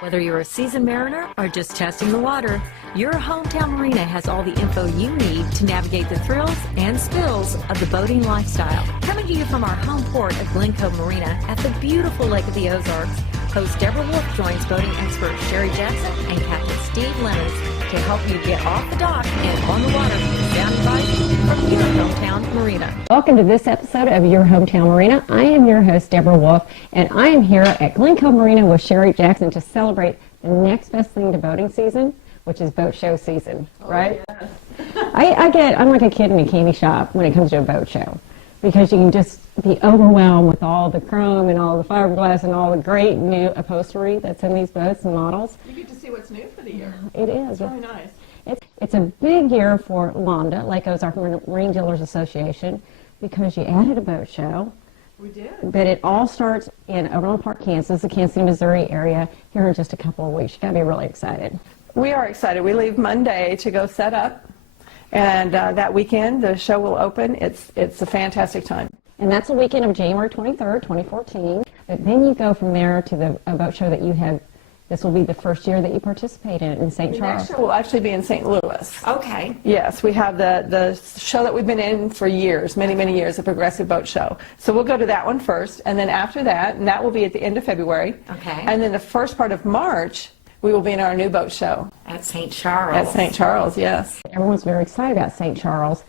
Whether you're a seasoned mariner or just testing the water, your hometown marina has all the info you need to navigate the thrills and spills of the boating lifestyle. Coming to you from our home port of Glencoe Marina at the beautiful Lake of the Ozarks, host Deborah Wolf joins boating expert Sherry Jackson and Captain Steve Leonard to help you get off the dock and on the water, down advising from your hometown marina. Welcome to this episode of Your Hometown Marina. I am your host, Deborah Wolf, and I am here at Glencoe Marina with Sherry Jackson to celebrate the next best thing to boating season, which is boat show season, right? Oh, yes. I'm like a kid in a candy shop when it comes to a boat show, because you can just be overwhelmed with all the chrome and all the fiberglass and all the great new upholstery that's in these boats and models. You get to see what's new for the year. It is. It's really nice. It's a big year for LOMDA, Lake Ozark Marine Dealers Association, because you added a boat show. We did. But it all starts in Overland Park, Kansas, the Kansas City, Missouri area, here in just a couple of weeks. You gotta be really excited. We are excited. We leave Monday to go set up, and that weekend the show will open. It's a fantastic time. And that's the weekend of January 23rd, 2014. But then you go from there to a boat show that you have. This will be the first year that you participate in St. Charles. The next show will actually be in St. Louis. Okay. Yes, we have the show that we've been in for years, many years, the Progressive Boat Show. So we'll go to that one first, and then after that, and that will be at the end of February. Okay. And then the first part of March, we will be in our new boat show. At St. Charles. At St. Charles, yes. Everyone's very excited about St. Charles.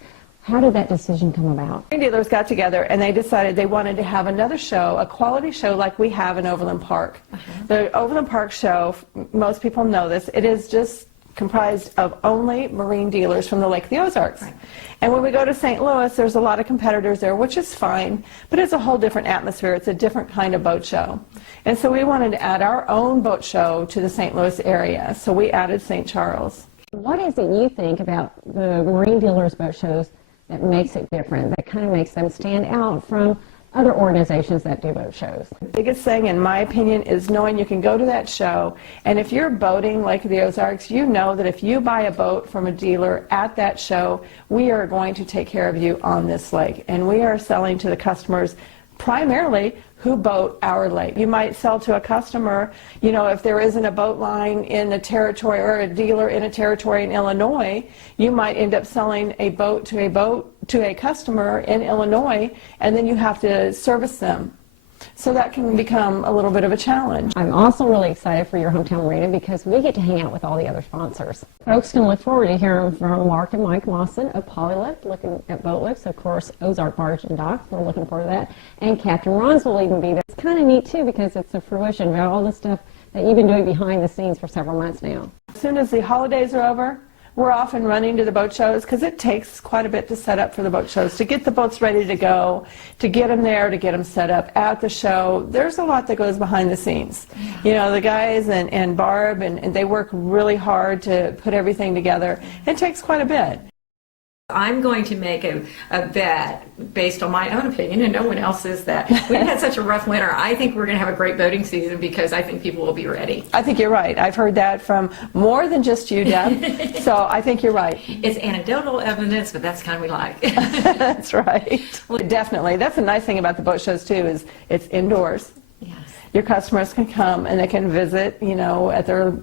How did that decision come about? Marine dealers got together and they decided they wanted to have another show, a quality show like we have in Overland Park. The Overland Park show, most people know this, it is just comprised of only marine dealers from the Lake of the Ozarks. Right. And when we go to St. Louis, there's a lot of competitors there, which is fine, but it's a whole different atmosphere. It's a different kind of boat show. And so we wanted to add our own boat show to the St. Louis area, so we added St. Charles. What is it you think about the marine dealers boat shows that makes it different, that kind of makes them stand out from other organizations that do boat shows? The biggest thing, in my opinion, is knowing you can go to that show, and if you're boating Lake of the Ozarks, you know that if you buy a boat from a dealer at that show, we are going to take care of you on this lake. And we are selling to the customers primarily who boat our lake. You might sell to a customer, you know, if there isn't a boat line in a territory or a dealer in a territory in Illinois, you might end up selling a boat to a customer in Illinois, and then you have to service them. So that can become a little bit of a challenge. I'm also really excited for Your Hometown Marina because we get to hang out with all the other sponsors. Folks can look forward to hearing from Mark and Mike Lawson of Polylift, looking at boat lifts, of course, Ozark Barge and Dock. We're looking forward to that. And Captain Ron's will even be there. It's kind of neat, too, because it's the fruition of all the stuff that you've been doing behind the scenes for several months now. As soon as the holidays are over, we're off and running to the boat shows because it takes quite a bit to set up for the boat shows, to get the boats ready to go, to get them there, to get them set up at the show. There's a lot that goes behind the scenes. You know, the guys and Barb, and they work really hard to put everything together. It takes quite a bit. I'm going to make a bet based on my own opinion, and no one else's, that we've had such a rough winter. I think we're going to have a great boating season because I think people will be ready. I think you're right. I've heard that from more than just you, Deb. So I think you're right. It's anecdotal evidence, but that's the kind we like. That's right. Well, definitely. That's the nice thing about the boat shows, too, is it's indoors. Yes. Your customers can come and they can visit, you know, at their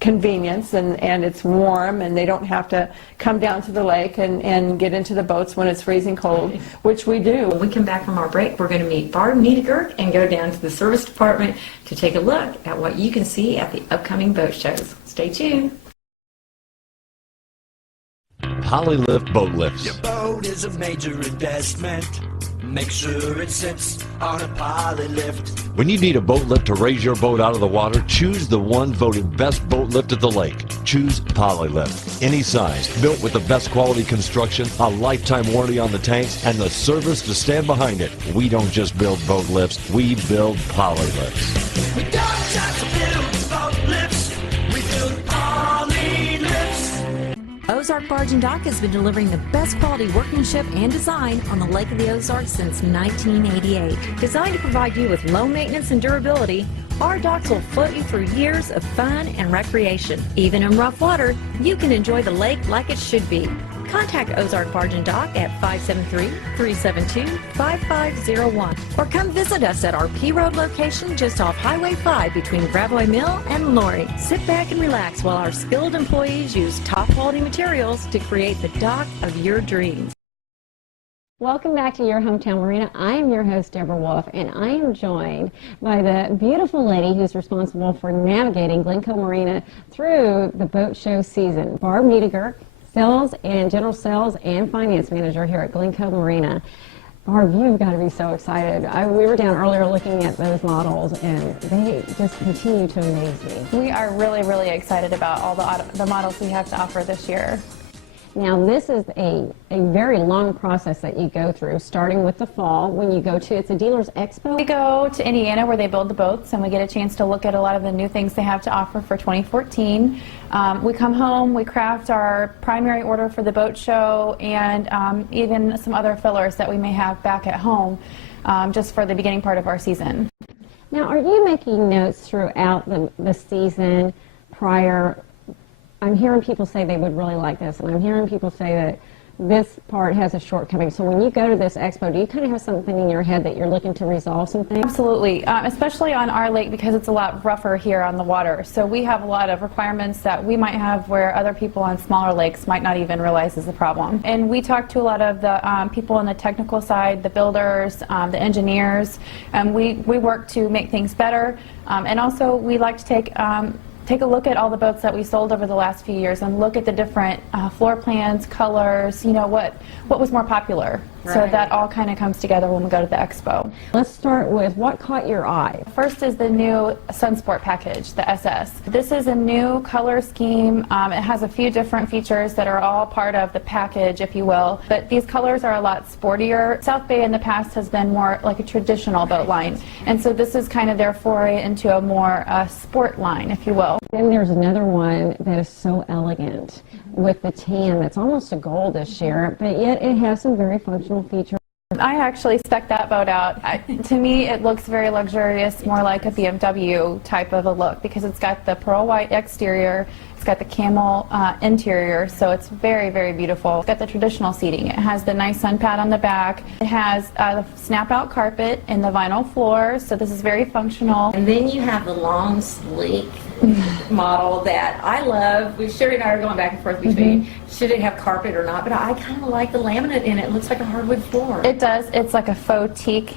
convenience, and it's warm, and they don't have to come down to the lake and get into the boats when it's freezing cold, which we do. When we come back from our break, we're going to meet Barb Niedergerk and go down to the service department to take a look at what you can see at the upcoming boat shows. Stay tuned. Polylift Boat Lifts. Your boat is a major investment. Make sure it sits on a Polylift. When you need a boat lift to raise your boat out of the water, choose the one voted best boat lift at the lake. Choose Polylift. Any size, built with the best quality construction, a lifetime warranty on the tanks, and the service to stand behind it. We don't just build boat lifts, we build Polylifts. We don't just build boat lifts, we build Polylifts. Ozark Barge and Dock has been delivering the best quality workmanship and design on the Lake of the Ozarks since 1988. Designed to provide you with low maintenance and durability, our docks will float you through years of fun and recreation. Even in rough water, you can enjoy the lake like it should be. contact Ozark Barge and Dock at 573-372-5501 or come visit us at our P Road location just off Highway 5 between Gravois Mill and Laurie. Sit back and relax while our skilled employees use top quality materials to create the dock of your dreams. Welcome back to Your Hometown Marina. I am your host, Deborah Wolf, and I am joined by the beautiful lady who's responsible for navigating Glencoe Marina through the boat show season, Barb Niediger, General Sales and Finance Manager here at Glencoe Marina. Barb, you've got to be so excited. We were down earlier looking at those models, and they just continue to amaze me. We are really, really excited about all the models we have to offer this year. Now, this is a very long process that you go through, starting with the fall when you go to, it's a dealer's expo? We go to Indiana where they build the boats, and we get a chance to look at a lot of the new things they have to offer for 2014. We come home, we craft our primary order for the boat show, and even some other fillers that we may have back at home just for the beginning part of our season. Now, are you making notes throughout the season prior? I'm hearing people say they would really like this, and I'm hearing people say that this part has a shortcoming. So when you go to this expo, do you kind of have something in your head that you're looking to resolve some things? Absolutely, especially on our lake because it's a lot rougher here on the water. So we have a lot of requirements that we might have where other people on smaller lakes might not even realize is a problem. And we talk to a lot of the people on the technical side, the builders, the engineers, and we work to make things better. And also we like to take a look at all the boats that we sold over the last few years and look at the different floor plans, colors, you know, what was more popular. Right. So that all kind of comes together when we go to the expo. Let's start with what caught your eye. First is the new Sunsport package, the SS. This is a new color scheme. It has a few different features that are all part of the package, if you will. But these colors are a lot sportier. South Bay in the past has been more like a traditional boat line. And so this is kind of their foray into a more sport line, if you will. Then there's another one that is so elegant with the tan that's almost a gold this year, but yet it has some very functional features. I actually spec'd that boat out. To me, it looks very luxurious, more like a BMW type of a look because it's got the pearl white exterior, it's got the camel interior, so it's very, very beautiful. It's got the traditional seating. It has the nice sun pad on the back. It has the snap-out carpet and the vinyl floor, so this is very functional. And then you have the long, sleek model that I love. Sherry and I are going back and forth between should it have carpet or not, but I kind of like the laminate in it. It looks like a hardwood floor. It does. It's like a faux teak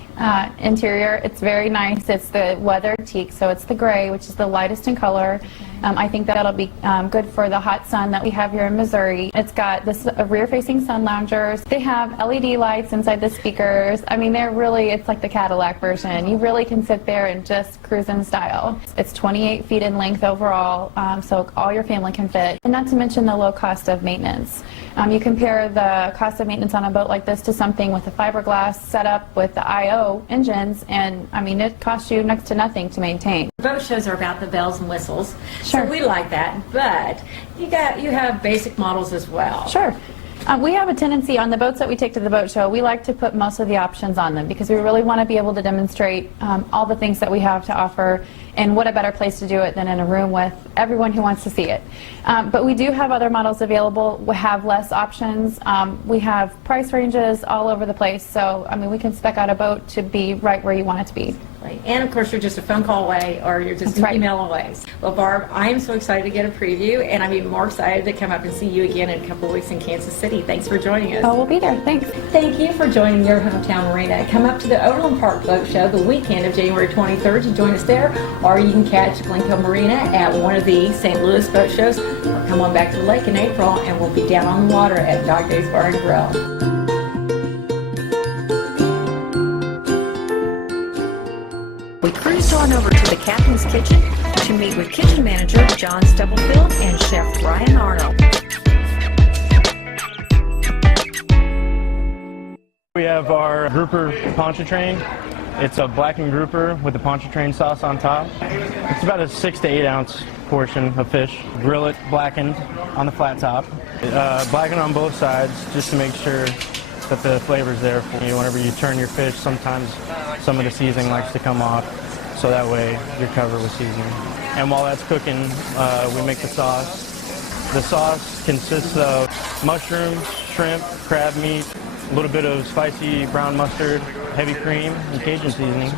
interior. It's very nice. It's the weathered teak, so it's the gray, which is the lightest in color. I think that'll be good for the hot sun that we have here in Missouri. It's got this rear-facing sun loungers. They have LED lights inside the speakers. I mean, it's like the Cadillac version. You really can sit there and just cruise in style. It's 28 feet in length overall, so all your family can fit. And not to mention the low cost of maintenance. You compare the cost of maintenance on a boat like this to something with a fiberglass setup with the I.O. engines, and I mean, it costs you next to nothing to maintain. Boat shows are about the bells and whistles. Sure. So we like that, but you have basic models as well. Sure. We have a tendency on the boats that we take to the boat show, we like to put most of the options on them because we really want to be able to demonstrate all the things that we have to offer, and what a better place to do it than in a room with everyone who wants to see it. But we do have other models available. We have less options. We have price ranges all over the place, so I mean we can spec out a boat to be right where you want it to be. And of course, you're just a phone call away or you're just an email away. Well, Barb, I am so excited to get a preview, and I'm even more excited to come up and see you again in a couple of weeks in Kansas City. Thanks for joining us. Oh, we'll be there. Thanks. Thank you for joining Your Hometown Marina. Come up to the Overland Park Boat Show the weekend of January 23rd to join us there, or you can catch Glencoe Marina at one of the St. Louis boat shows, or come on back to the lake in April, and we'll be down on the water at Dog Days Bar and Grill. We cruised on over to the Captain's Kitchen to meet with kitchen manager John Stubblefield and chef Brian Arnold. We have our grouper pontchartrain. It's a blackened grouper with the pontchartrain sauce on top. It's about a 6 to 8 ounce portion of fish. Grill it blackened on the flat top. Blackened on both sides just to make sure that the flavor's there for you. Whenever you turn your fish, sometimes some of the seasoning likes to come off, so that way you're covered with seasoning. And while that's cooking, we make the sauce. The sauce consists of mushrooms, shrimp, crab meat, a little bit of spicy brown mustard, heavy cream, and Cajun seasoning.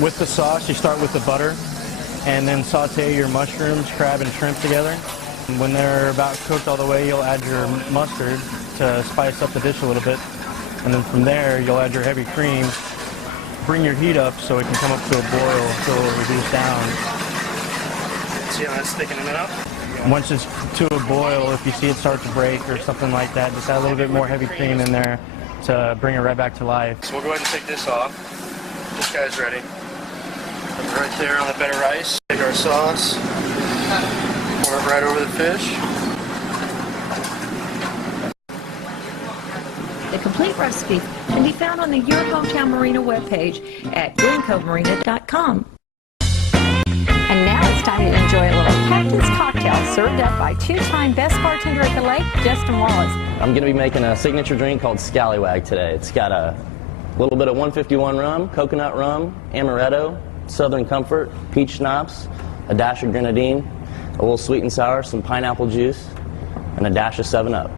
With the sauce, you start with the butter and then saute your mushrooms, crab, and shrimp together. And when they're about cooked all the way, you'll add your mustard to spice up the dish a little bit. And then from there, you'll add your heavy cream. Bring your heat up so it can come up to a boil so it'll reduce down. See how that's thickening it up? Once it's to a boil, if you see it start to break or something like that, just add a little bit more heavy cream in there to bring it right back to life. So we'll go ahead and take this off. This guy's ready. Right there on the bed of rice. Take our sauce, pour it right over the fish. The complete recipe can be found on the Your Hometown Marina webpage at glencovemarina.com. And now it's time to enjoy a little Captain's Cocktail served up by two-time best bartender at the lake, Justin Wallace. I'm going to be making a signature drink called Scallywag today. It's got a little bit of 151 rum, coconut rum, amaretto, Southern Comfort, peach schnapps, a dash of grenadine, a little sweet and sour, some pineapple juice, and a dash of 7-Up.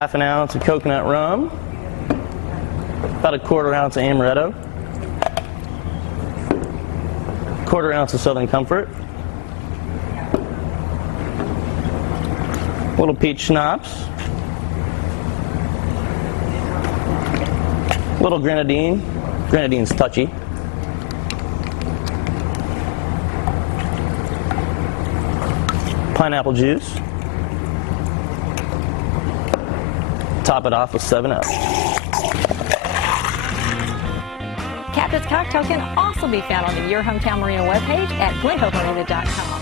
Half an ounce of coconut rum, about a 1/4 ounce of amaretto, 1/4 ounce of Southern Comfort, a little peach schnapps, a little grenadine. Grenadine's touchy. Pineapple juice. Top it off with 7-Up. Captain's Cocktail can also be found on the Your Hometown Marina webpage at glencovemarina.com.